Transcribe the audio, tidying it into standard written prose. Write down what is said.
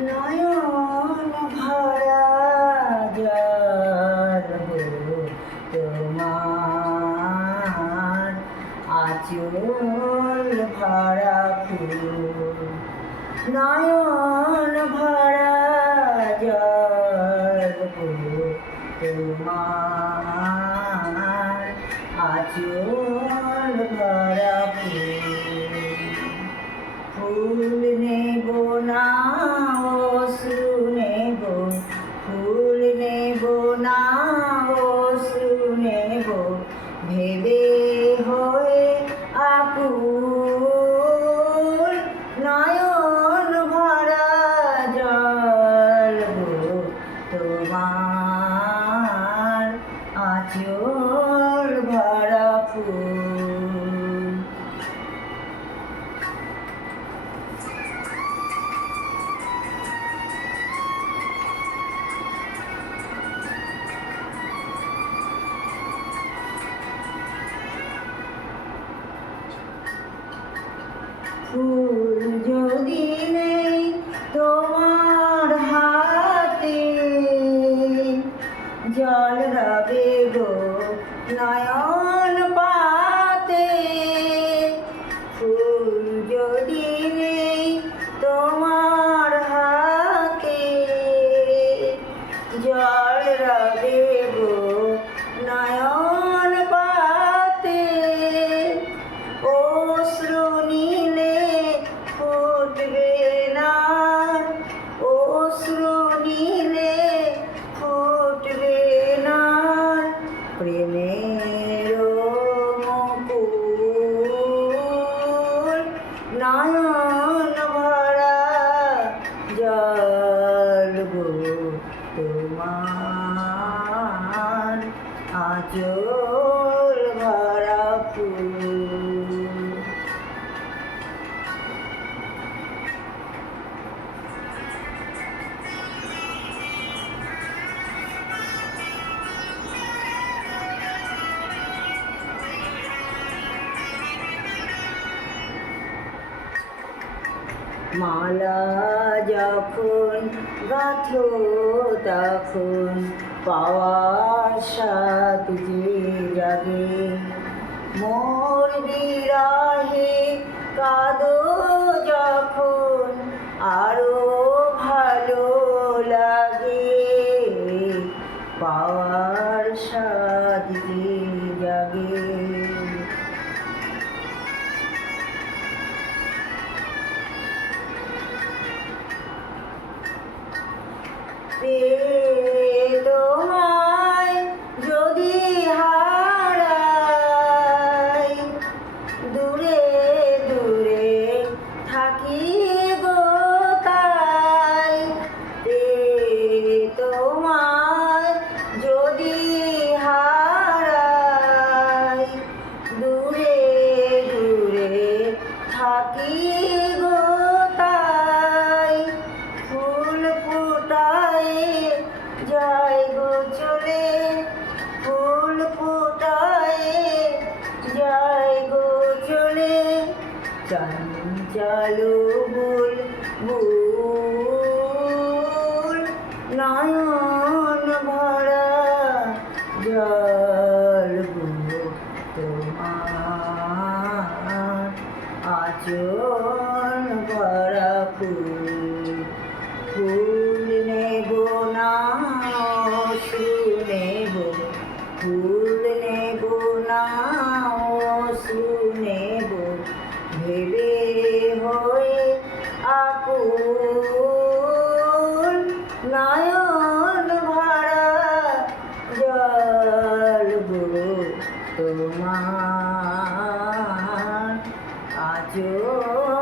নয়ন ভরা জল গো তোমার আঁচল ভরা ফুল নয়ন ভরা জল গো তোমার আঁচল ভরা ফুল নেব না অশ্রু নেব ফুল নেব না অশ্রু নেব ভেবে হয়ে আকুল নয়ন ভরা জল গো তোমার আঁচল ভরা ফুল। ফুল যদি নেই তোমার হাতে জল রবে গো নয়ন পাতে ফুল যদি নেই তোমার হাতে জল রবে গো নয়ন পাতে অশ্রু নীলে ফুটবে না অশ্রু নীলে ফুটবে না প্রেমের মুকুল নয়ন ভরা জল গো তোমার আঁচল ভরা ফুল। মালা যখন গাঁথো তখন পাওয়ার সাথ যে জাগে মোর বিরহে কাঁদো যখন আরো ভালো লাগে পাওয়ার সাথ যে জাগে তোমায় যদি হারাই দূরে দূরে থাকি গো তাই তোমায় যদি হারাই দূরে দূরে থাকি গো তাই ফুল ফুটায় যায় গো চলে ফুল ফুটায় যায় গো চলে চঞ্চল বুলবুল নয়ন ভরা জল গো তোমার আঁচল ভরা ফুল ফুল নেব না অশ্রু নেব ফুল নেব না অশ্রু নেব ভেবে হয়ে আকুল নয়ন ভরা জল গো তোমার আঁচল